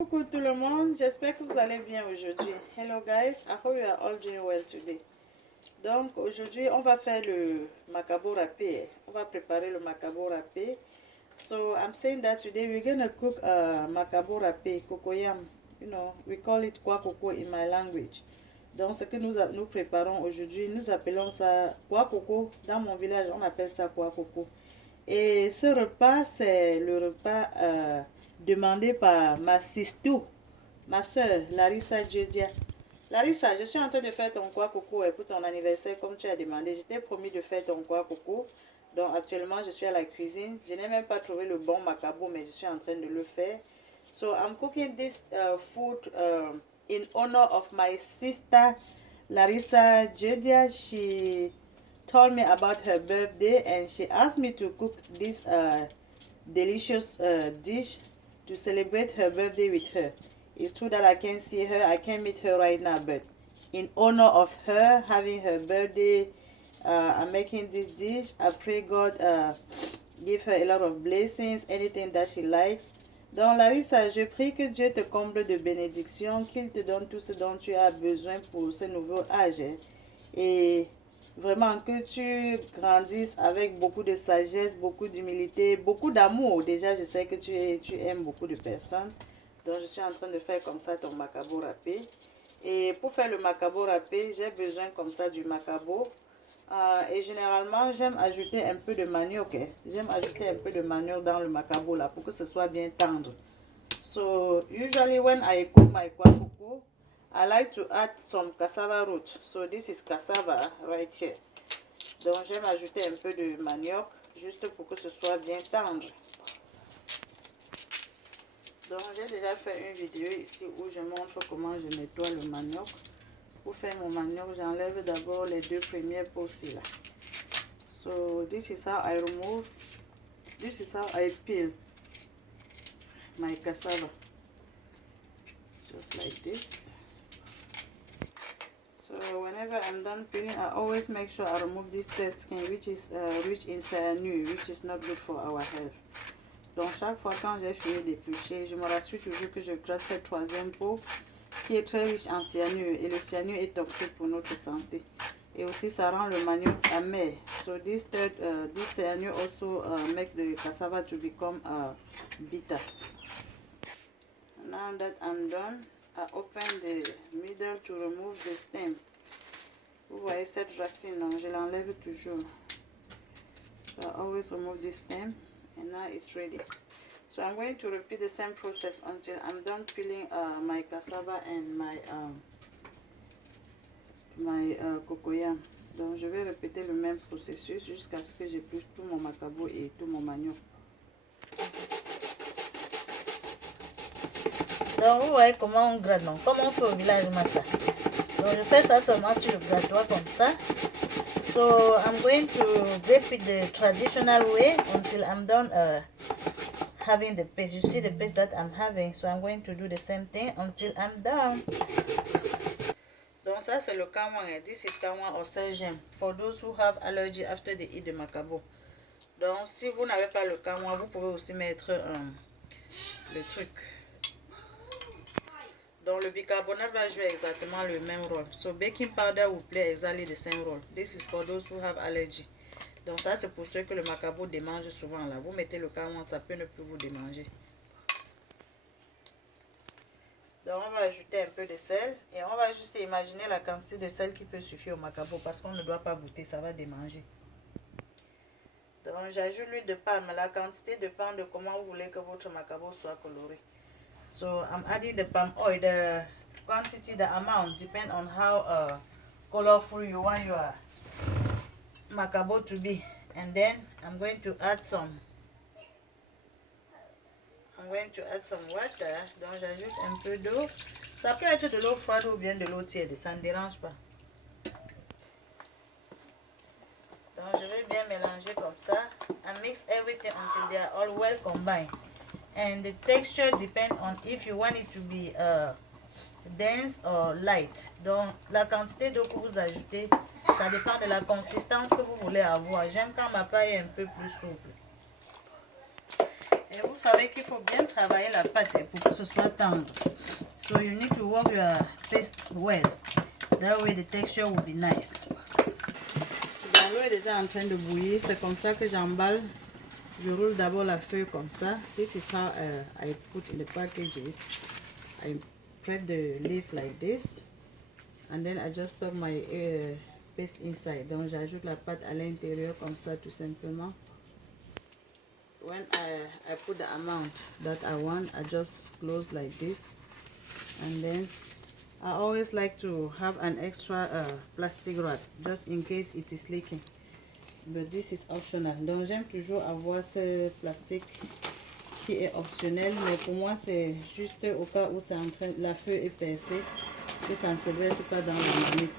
Coucou tout le monde, j'espère que vous allez bien aujourd'hui. Hello guys, I hope you are all doing well today. Donc aujourd'hui on va faire le macabo râpé. On va préparer le macabo râpé. So I'm saying that today we're gonna cook macabo râpé, cocoyam. You know, we call it kwa coco in my language. Donc ce que nous préparons aujourd'hui, nous appelons ça kwa coco. Dans mon village on appelle ça kwa coco. Et ce repas, c'est le repas demandé par ma sistou, ma soeur, Larissa Djedia. Larissa, je suis en train de faire ton quoi coco pour ton anniversaire comme tu as demandé. Je t'ai promis de faire ton quoi coco. Donc actuellement, je suis à la cuisine. Je n'ai même pas trouvé le bon macabo, mais je suis en train de le faire. So I'm cooking this food in honor of my sister, Larissa Djedia. She told me about her birthday and she asked me to cook this delicious dish to celebrate her birthday with her. It's true that I can't see her, I can't meet her right now, but in honor of her having her birthday, I'm making this dish. I pray God give her a lot of blessings, anything that she likes. Donc Larissa, je prie que Dieu te comble de bénédictions, qu'il te donne tout ce dont tu as besoin pour ce nouveau âge. Et vraiment que tu grandisses avec beaucoup de sagesse, beaucoup d'humilité, beaucoup d'amour. Déjà, je sais que tu aimes beaucoup de personnes. Donc, je suis en train de faire comme ça ton macabo râpé. Et pour faire le macabo râpé, j'ai besoin comme ça du macabo. Et généralement, j'aime ajouter un peu de manioc. J'aime ajouter un peu de manioc dans le macabo là pour que ce soit bien tendre. So, usually when I cook my kwakuku, I like to add some cassava root. So this is cassava right here. Donc j'aime ajouter un peu de manioc juste pour que ce soit bien tendre. Donc j'ai déjà fait une vidéo ici où je montre comment je nettoie le manioc. Pour faire mon manioc, j'enlève d'abord les deux premières peaux ici là. So this is how I remove. This is how I peel my cassava. Just like this. So whenever I'm done peeling, I always make sure I remove this dead skin, which is rich in cyanure, which is not good for our health. Donc chaque fois quand j'ai fini d'éplucher, je me rassure toujours que je gratte cette troisième peau qui est très riche en cyanure, et le cyanure est toxique pour notre santé. Et aussi ça rend le manioc amer. So this cyanure also makes the cassava to become bitter. Now that I'm done, I open the middle to remove the stem. Vous voyez cette racine, non, je l'enlève toujours. So I always remove this stem and now it's ready. So I'm going to repeat the same process until I'm done peeling my cassava and my cocoyam. Donc je vais répéter le même processus jusqu'à ce que j'épluche tout mon macabo et tout mon manioc. Donc vous voyez comment on gratte, non? Comment on fait au village Massa. Donc je fais ça seulement sur le grattoir comme ça. So I'm going to repeat the traditional way until I'm done having the paste. You see the paste that I'm having. So I'm going to do the same thing until I'm done. Donc ça c'est le kamwan. This is kamwan or sejam for those who have allergy after they eat the macabo. Donc si vous n'avez pas le kamwan, vous pouvez aussi mettre le truc. Donc le bicarbonate va jouer exactement le même rôle. So baking powder will play exactly the same role. This is for those who have allergy. Donc ça c'est pour ceux que le macabo démange souvent là. Vous mettez le kamwan, ça peut ne plus vous démanger. Donc on va ajouter un peu de sel et on va juste imaginer la quantité de sel qui peut suffire au macabo parce qu'on ne doit pas goûter, ça va démanger. Donc j'ajoute l'huile de palme. La quantité dépend de comment vous voulez que votre macabo soit coloré. So I'm adding the palm oil. The quantity, the amount depend on how colorful you want your macabo to be. And then I'm going to add some water. Donc j'ajoute un peu d'eau. Ça peut être de l'eau froide ou bien de l'eau tiède, ça ne dérange pas. Donc je vais bien mélanger comme ça. I mix everything until they are all well combined. And the texture depends on if you want it to be dense or light. Donc la quantité d'eau que vous ajoutez, ça dépend de la consistance que vous voulez avoir. J'aime quand ma paille est un peu plus souple. Et vous savez qu'il faut bien travailler la pâte pour que ce soit tendre. So you need to work your paste well. That way the texture will be nice. L'eau est déjà en train de bouillir. C'est comme ça que j'emballe. Je roule d'abord la feuille comme ça. This is how I put in the packages. I prep the leaf like this. And then I just stuck my paste inside. Donc j'ajoute la pâte à l'intérieur comme ça tout simplement. When I put the amount that I want, I just close like this. And then I always like to have an extra plastic wrap just in case it is leaking. But this is optional. Donc j'aime toujours avoir ce plastique qui est optionnel, mais pour moi c'est juste au cas où c'est en train, la feuille est percée et ça ne se verse pas dans la marmite.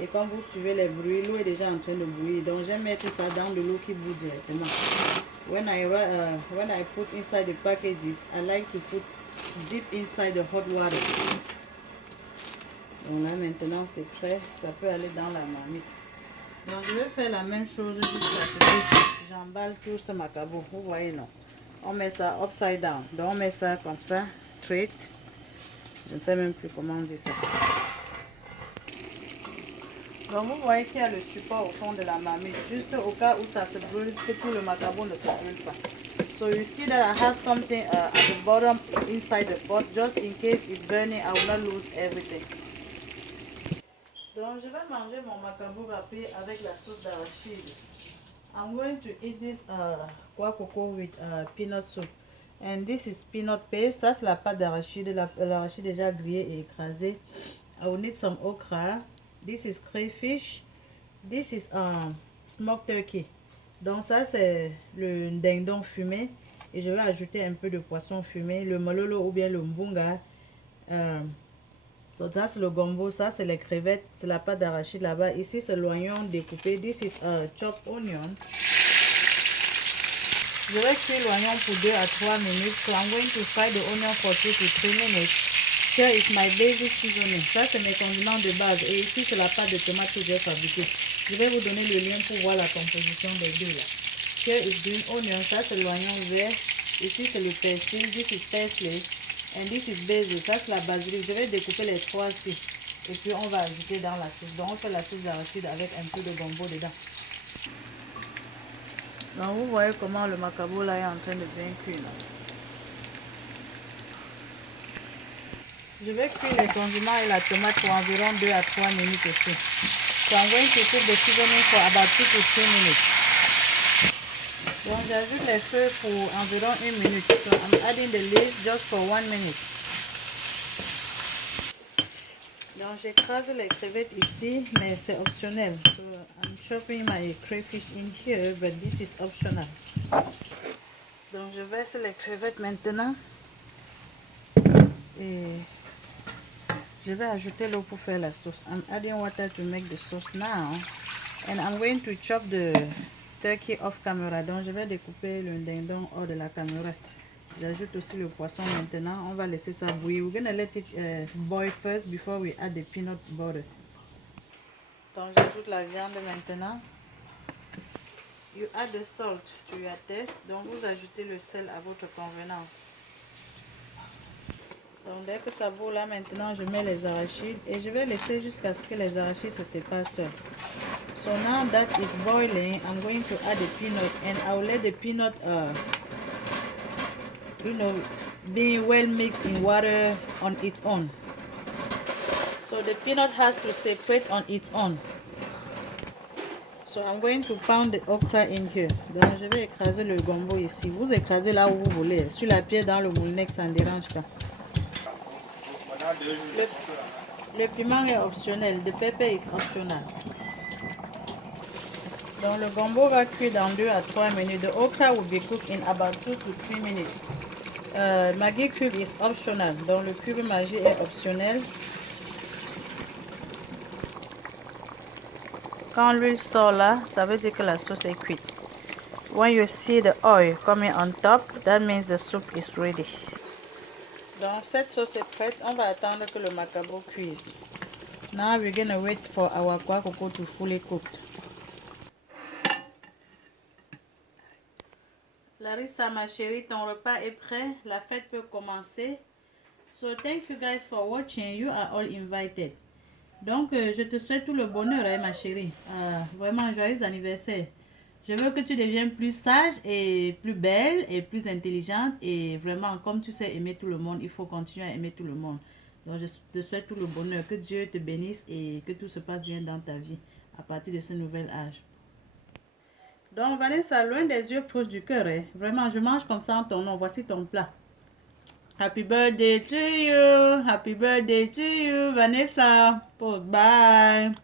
Et quand vous suivez les bruits, l'eau est déjà en train de bouillir. Donc j'aime mettre ça dans de l'eau qui bout directement. When I put inside the packages, I like to put deep inside the hot water. Donc là maintenant c'est prêt, ça peut aller dans la marmite. Donc je vais faire la même chose jusqu'à ce que j'emballe tout ce macabo. Vous voyez non? On met ça upside down. Donc on met ça comme ça, straight. Je ne sais même plus comment on dit ça. Donc vous voyez qu'il y a le support au fond de la marmite, juste au cas où ça se brûle, que tout le macabo ne se brûle pas. So you see that I have something at the bottom inside the pot, just in case it's burning, I will not lose everything. Donc je vais manger mon macabo râpé avec la sauce d'arachide. I'm going to eat this kwa coco with peanut soup. And this is peanut paste. Ça c'est la pâte d'arachide, l'arachide déjà grillé et écrasé. I will need some okra. This is crayfish. This is smoked turkey. Donc ça c'est le dindon fumé. Et je vais ajouter un peu de poisson fumé, le mololo ou bien le mbunga. So ça c'est le gombo, ça c'est les crevettes, c'est la pâte d'arachide là-bas. Ici c'est l'oignon découpé. This is chopped onion. Je vais cuire l'oignon pour 2 à 3 minutes. So I'm going to fry the onion for 2 to 3 minutes. Here is my basic seasoning. Ça c'est mes condiments de base. Et ici c'est la pâte de tomate que j'ai fabriquée. Je vais vous donner le lien pour voir la composition des deux là. Here is green onion. Ça c'est l'oignon vert. Ici c'est le persil. This is parsley. And this is basil, ça c'est la basilic. Je vais découper les trois ici. Et puis on va ajouter dans la sauce. Donc on fait la sauce d'arachide avec un peu de gombo dedans. Donc vous voyez comment le macabo là est en train de bien cuire. Je vais cuire les condiments et la tomate pour environ 2 à 3 minutes aussi. So I'm going to cook the seasoning for about 2 to 3 minutes. Donc j'ajoute les feuilles pour environ 1 minute. So I'm adding the leaves just for 1 minute. Donc j'écrase les crevettes ici, mais c'est optionnel. So I'm chopping my crayfish in here, but this is optional. Donc je verse les crevettes maintenant. Et je vais ajouter l'eau pour faire la sauce. I'm adding water to make the sauce now. And I'm going to chop the turkey off camera. Donc je vais découper le dindon hors de la caméra. J'ajoute aussi le poisson maintenant. On va laisser ça bouillir. We're gonna let it boil first before we add the peanut butter. Donc j'ajoute la viande maintenant. You add the salt to your taste. Donc vous ajoutez le sel à votre convenance. Donc dès que ça bout là maintenant, je mets les arachides et je vais laisser jusqu'à ce que les arachides se séparent seuls. So now that is boiling, I'm going to add the peanut and I will let the peanut be well mixed in water on its own. So the peanut has to separate on its own. So I'm going to pound the okra in here. Donc je vais écraser le gombo ici. Vous écrasez là où vous voulez. Sur la pierre dans le moulinet, ça ne dérange pas. Le piment est optionnel. The pepper is optional. Donc le gombo va cuire dans 2 à 3 minutes. The okra will be cooked in about 2 to 3 minutes. Maggi cube is optional. Donc le cube Maggi est optionnel. Quand l'huile sort là, ça veut dire que la sauce est cuite. When you see the oil coming on top, that means the soup is ready. Donc cette sauce est prête. On va attendre que le macabo cuise. Now we're gonna wait for our kwa coco to fully cook. Larissa, ma chérie, ton repas est prêt. La fête peut commencer. So, thank you guys for watching. You are all invited. Donc, je te souhaite tout le bonheur, hein, ma chérie. Vraiment, joyeux anniversaire. Je veux que tu deviennes plus sage et plus belle et plus intelligente. Et vraiment, comme tu sais aimer tout le monde, il faut continuer à aimer tout le monde. Donc, je te souhaite tout le bonheur. Que Dieu te bénisse et que tout se passe bien dans ta vie à partir de ce nouvel âge. Donc, Vanessa, loin des yeux, proche du cœur. Hein. Vraiment, je mange comme ça en ton nom. Voici ton plat. Happy birthday to you. Happy birthday to you, Vanessa. Bye.